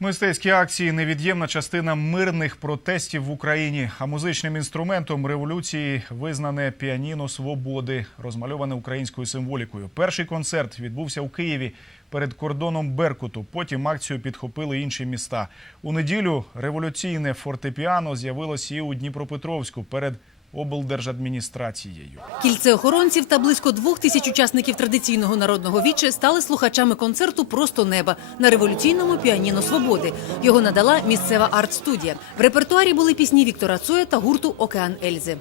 Мистецькі акції невід'ємна частина мирних протестів в Україні. А музичним інструментом революції визнане піаніно свободи, розмальоване українською символікою. Перший концерт відбувся у Києві перед кордоном Беркуту. Потім акцію підхопили інші міста. У неділю революційне фортепіано з'явилось і у Дніпропетровську перед облдержадміністрацією. Кільце охоронців та близько двох тисяч учасників традиційного народного віче стали слухачами концерту Просто неба на революційному піаніно свободи. Його надала місцева арт-студія. В репертуарі були пісні Віктора Цоя та гурту Океан Ельзи.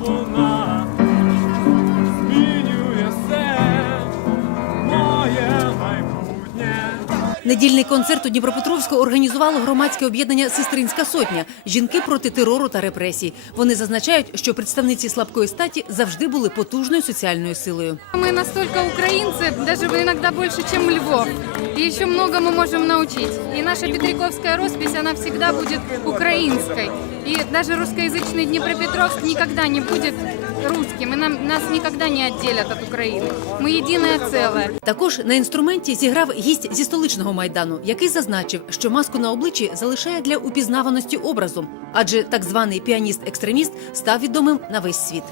Luna. Недільний концерт у Дніпропетровську організувало громадське об'єднання Сестринська сотня жінки проти терору та репресій. Вони зазначають, що представниці слабкої статі завжди були потужною соціальною силою. Мы настолько украинцы, даже иногда больше, чем Львов. И еще многому можем научить. И наша Петриковская роспись, она всегда будет украинской. И даже русскоязычный Днепропетровск никогда не будет русским. И нам, нас никогда не отделят от України. Ми єдине целое. Також на інструменті зіграв гість зі столичного майдану, який зазначив, що маску на обличчі залишає для упізнаваності образу, адже так званий піаніст-екстреміст став відомим на весь світ.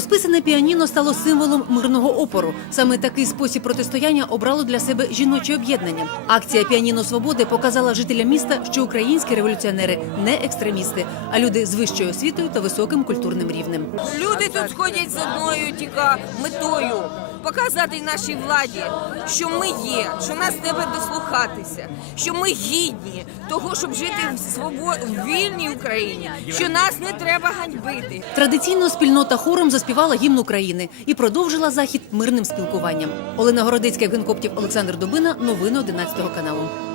Розписане піаніно стало символом мирного опору. Саме такий спосіб протистояння обрало для себе жіноче об'єднання. Акція Піаніно свободи показала жителям міста, що українські революціонери не екстремісти, а люди з вищою освітою та високим культурним рівнем. Люди тут сходять з одною тільки метою показати нашій владі, що ми є, що нас треба дослухатися, що ми гідні того, щоб жити в свобод... в вільній Україні, що нас не треба ганьбити. Традиційно спільнота хором заспівала гімн України і продовжила захід мирним спілкуванням. Олена Городицька Євген Коптів, Олександр Дубина. Новини 11 каналу.